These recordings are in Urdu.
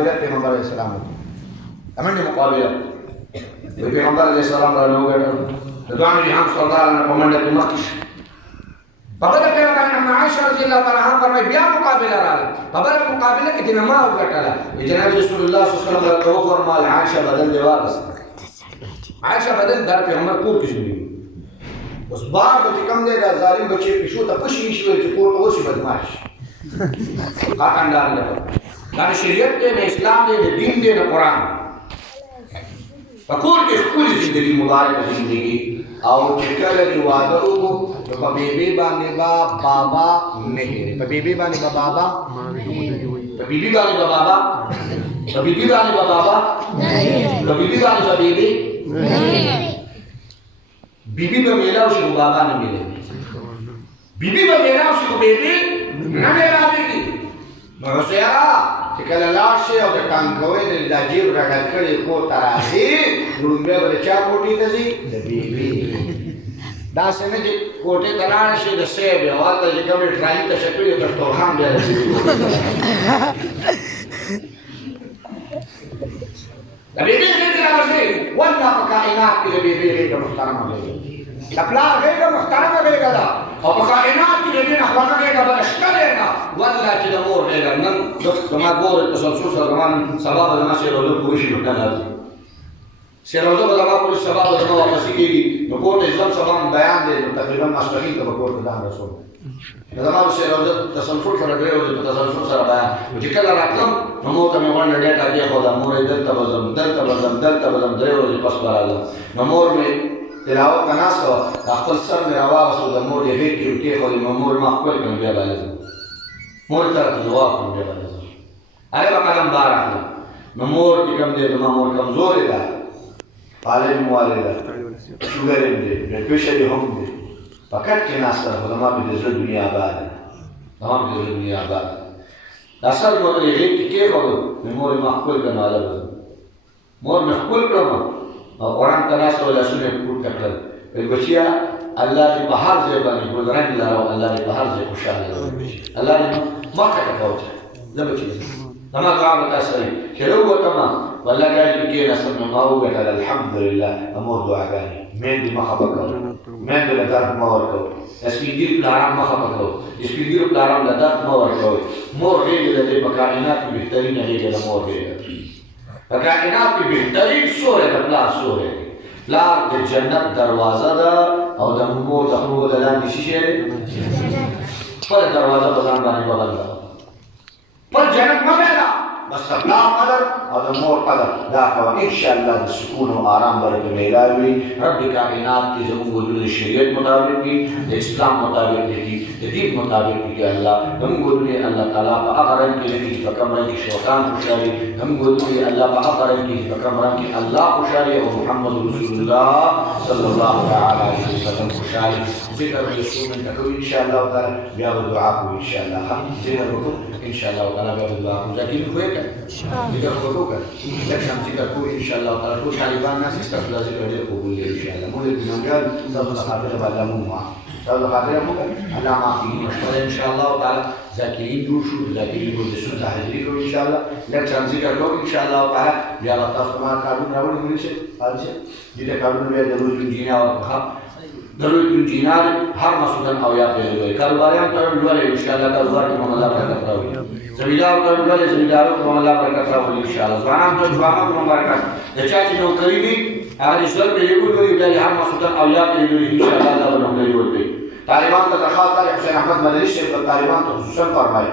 مقابله پیغمبر علیه السلام امنه مقابله پیغمبر علیه السلام را لوګړو د دوه جهان سردار نه کومنده کې مخکش په بل پیغمبر نه عائشہ رضی الله تعالی عنها فرمایي بیا مقابله راغله په بل مقابله کې د نما وکړه جناب رسول الله صلی الله علیه وسلم ته فرمایي عائشہ بدل دی واپس عائشہ بدل در پیغمبر کور کې شوی اوس بار د کوم دی د ظالم بچي پښو ته پښې شي چې کور ته ورشي بدمعش خاطردار نه دا شریعت دی د اسلام دی د دین دی د قران په کور کې ټولې ژوندۍ مبارکه ژوندۍ او چې کله دی واده وکړو نو په بیبي باندې بابا نه هېري په بیبي باندې بابا په بیبي باندې بابا په بیبي باندې بابا په بیبي باندې بیبي بیبي به میلاو شي بابا نه میلي بیبي به میلاو شي بیبي نه میلاوي نو سیاره چې کله لاړ شي او د ټانکوي د جیب راډل کړي کور ته راځي لومبه به چا کوټې ته ځي د بیبي داسې نه چې کوټې ته لاړ شي د سیب او هلته چې کومې ټرالي ته شکړي د ټولخان بیا رسېږي د بیبي غېږې راوځي والله په کائنات کې د بیبي غېږه محترمه غېږه د پلار غېږه محترمه غېږه ده او په کائنات کې د دې نه خوږه غېږه بله شته دی نه والله چې د مور غېږه نن زما ګور تسلسل سره زما سبا به زما سیروزه پورې شي نو نه راځي سیروزه به زما پورې سبا به زما واپسې کېږي نو کور ته ځم سبا بیان دی نو تقریبا ماسپښین ته به کور ته ځان رسوم زما به سیروزه تسلسل سره درې ورځې په تسلسل سره بیان چې کله راتلم نو مور ته مې غونډه ډېټه کېښوده مور یې دلته به ځم دلته به ځم دلته به ځم درې ورځې پس به راځم نو مور مې تلاوت ته ناست وه خپل سر مې راواغېست د مور یې غېږ کې کېښودې نو مور ما ښکل کړم بیا به ځم مور ته راته ځواب کړم بیا به ځم هغې به قدم بار اخلم نو مور چې کوم دی زما مور کمزورې ده عالم والې ده شوګر یې دی بلډ پرېشر یې هم دی په کټ کې ناسته ده خو زما مې د زړه دنیا آباد ده زما مې د زړه دنیا آباد ده دا سر مې ورته یې غېږ کې کېښودو نو مور یې ما ښکل کړم هله به ځم مور مې ښکل کړم او قرآن ته ناسته وه لاسونه یې پورته کړل ویل بچیه الله دې په هر ځای باندې ګلرنګ لره او الله دې په هر ځای خوشحاله لره الله دې مه کټه کوه زه بچی زما دعا به تا سره وي چې راووتمه والله ګاډي کې کېناستم نو ما وګټل الحمدلله د مور دعاګانې میندې مه خفه کوه میندو له درد مه ورکوه د سپین ږیرو پلاران مه خفه کوه د سپین ږیرو پلاران له درد مه ورکوئ مور غېږې د دې په کائنات کې بهترینه غېږه د مور غېږه په کائنات کې بهترین سوری د پلار سوری دی پلار د جنت دروازه ده او د مور د خلکو د لاندې شیشې دی خپله دروازه په ځان باندې وبنده پر جنت مه میله بس د پلار قدر او د مور قدر دا کوه انشاءالله د سکون او آرام به درته میلاوي رب کائنات کې زموږ ودونه د شریعت مطابق دي د اسلام مطابق دي د دین مطابق دي که الله زموږ ودونه الله تعالی په هغه رنګ کې لګي چې په کوم رنګ کې شیطان خوشحالي زموږ ودونه الله په هغه رنګ کې په کوم رنګ کې الله خوشحالي او محمد رسول الله صلی الله تعالی علیه وسلم خوشحالي ذکر به رسول الله کوي ان شاء الله تعالی بیا به دعا کوو ان شاء الله ذکر وکړو ان شاء الله تعالی بیا به دعا کوو ذکر خو یې ذکر وکړو لکه شم ذکر کوو ان شاء الله تعالی ټول طالبان ناس استاسو ذکر ډېر قبول دي ان شاء الله موږ دې جنګل تاسو ته خاطر باندې مو تاسو خاطر مو الله معافي مشوره ان شاء الله تعالی ذاکرین جوړ شو ذاکرین کو د سنت حاضرې کوو ان شاء الله لکه شم ذکر کوو ان شاء الله تعالی بیا تاسو ما کارونه راوړي مونږ شي حاضر دې کارونه بیا د روز جنیا او ضروري الجنان هر مسودن او یا پیدا کاروباریان ته ولې ان شاء الله کاروبار کې موږ الله برکت راوړي زمیدار ته ولې زمیدارو ته الله برکت راوړي ان شاء الله ځوانان ته ځوانان ته برکت د چا چې نوکری دي هغه سر په یو کوي د هر مسودن او یا پیدا ان شاء الله الله نوکری ورکړي طالبان ته خاطر حسین احمد مدني شیخ طالبان ته خصوصا فرمایي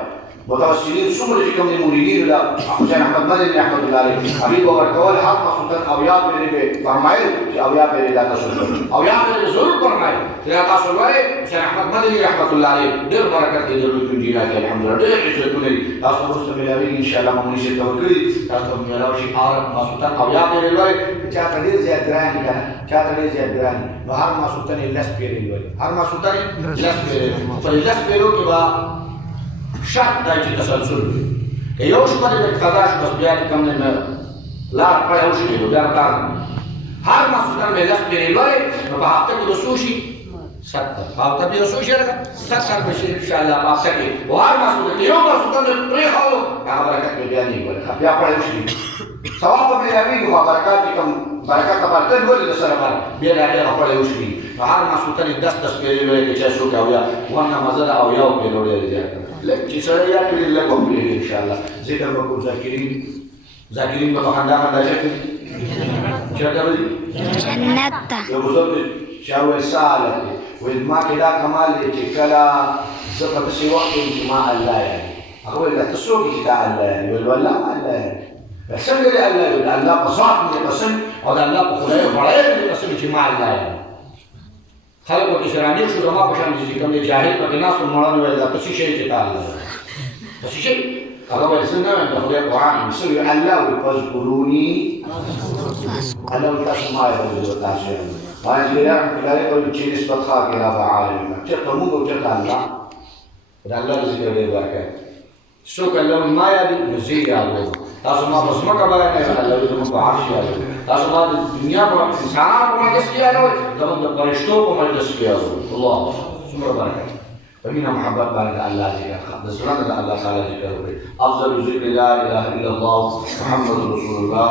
متوسلين څومره چې کوم مریدین له حسین احمد مدني رحمت الله علیه هغه ورکول حق مسودن او یا پیدا فرمایي چې او یا پیدا تاسو او یا پیدا ضرور فرمایي چې تاسو وایي حسین احمد مدني رحمت الله علیه ډېر برکت دې ضرور کوي جنات الحمدلله ډېر عزتونه دي تاسو ورسره ملایوي ان شاء الله موږ شي توکل تاسو ملایوي شي او مسودن او یا پیدا وایي چې تا ډېر زیات ګرانی کنه چا ته ډېر زیات ګرانی نو هر مسودن لس پیدا وایي هر مسودن لس پیدا په لس پیدا کې با شرط دی چې تسلسل وي که یو شپه دې قضا شو بس بیا دې کوم دی مې لار پړی وشلېدو بیا کار هر مسودن مې لس پیرې لوړې نو په هفته کې د څو شي 70 او ته یو څو شرکه 70 بشي ان شاء الله پاپ تکي وار ما سو ته یو ما سو ته پرې خو هغه برکت به بیان نه وي بیا پړې شي ثواب به راوي او برکات کوم برکات په تل ولې د سره باندې بیا هغه پړې شي هر ما سو ته 10 پیری لوي کې چې شو کا ویا ونه مزه او یو په لوري دی لکه سره یا کړی له کوم ان شاء الله ذکر وکړو ذاکرین په خندا خندا شي چرته وي جنت یو بزرګ شاوې ساله وما كذا كمال كلا زفت شي وقت مع الله يعني اقول لك تسوق كذا الله يعني ولا الله يعني بس اللي الله الله بصاحب من قسم او الله بخلاه وړای من قسم مع الله يعني خلق کې شرانی شو زما په شان دي کوم جاهل په ناس مړانه ولا پس شي چې تعالی پس شي هغه ولسنه د خدای قرآن مسوي الله ويذكروني انا وتسمع يقول تاسو باندې بیا کله په چې نسبت خاطر رب عالمین چې ته موږ چې الله د الله ذکر دی ورکه شو کله ما یاد نزي یاد تاسو ما بس ما کبه نه الله دې موږ په عرش یاد تاسو ما د دنیا په انسانانو په مجلس کې یاد زموږ د فرشتو په مجلس کې یاد الله څومره برکت فمن محبت باندې الله ذکر د زړه د الله تعالی ذکر افضل ذکر لا اله الا الله محمد رسول الله